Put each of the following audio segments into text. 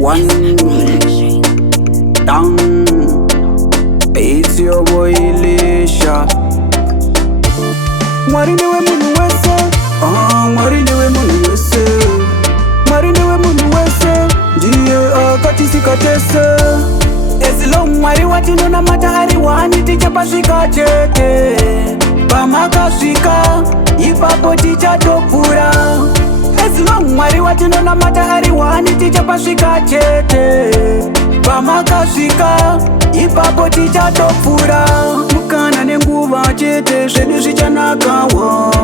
One down. It's your boy Lisha. Mwarinewe munu wese. Mwarinewe munu wese. Mwarinewe munu wese. Ndiye akatisika tese. Ezilo mwari watino na matahari wani tichapasvika chete. Pamakasvika ipapo tichatopfura. Ezilo mwari watino na matahari wani tichapasvika chete. Pamakasvika ipapo tichatopfura. Mukana nenguva chete zvedu zvichanakawo.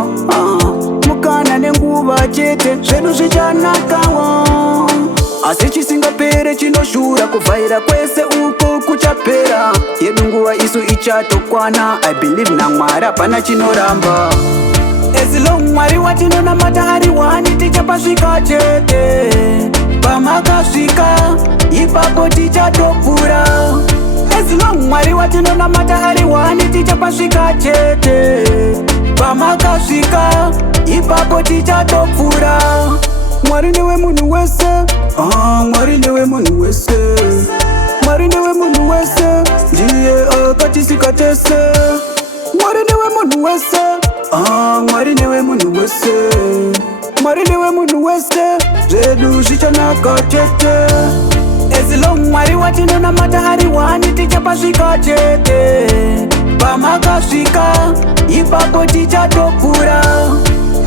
Mukana nenguva chete zvedu zvichanakawo. Asi chisingapere chinoshura kuvhaira kwese uko kuchapera. Yedu nguva isu ichatokwana. I believe na Mwari hapana chinoramba. Ezilo mwari watino na matahari wani tichapasvika chete. Pamakasvika ipapo tichatopfura. Ezilo mwari watino na matahari wani tichapasvika chete. Pamakasvika ipapo tichatopfura. Mwari newe munu wese. Mwari newe munu wese. Mwari newe munu wese. Ndiye akatisika tese. Mwari newe munu wese. Mwari newe munu wese. Mwari newe munu wese. Zvedu zvichanaka chete. Ezilo mwari watino na matahari wani tichapasvika chete. Pamakasvika ipapo tichatopfura.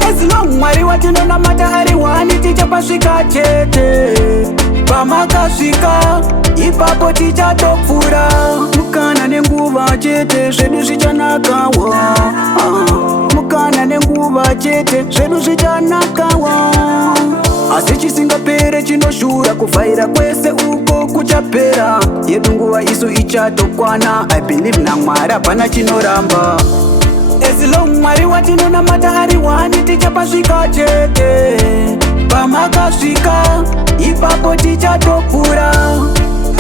Ezilo mwari watino na matahari wani tichapasvika chete. Pamakasvika ipapo tichatopfura. Mukana nenguva chete zvedu zvichanakawo. Mukana nenguva chete zvedu zvichanakawo. Asi chisingapere chinoshura kuvhaira kwese uko kuchapera. Yedu nguva isu ichatokwana. I believe na Mwari hapana chinoramba. Ezilo mwari watino na matahari wani tichapasvika chete. Pamakasvika ipapo tichatopfura.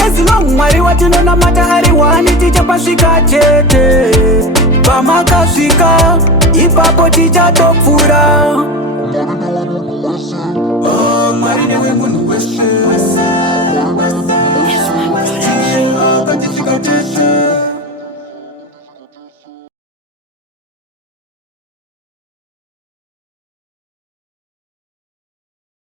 Ezilo mwari watino na matahari wani tichapasvika chete. Pamakasvika ipapo tichatopfura. Mwari newe munu wese.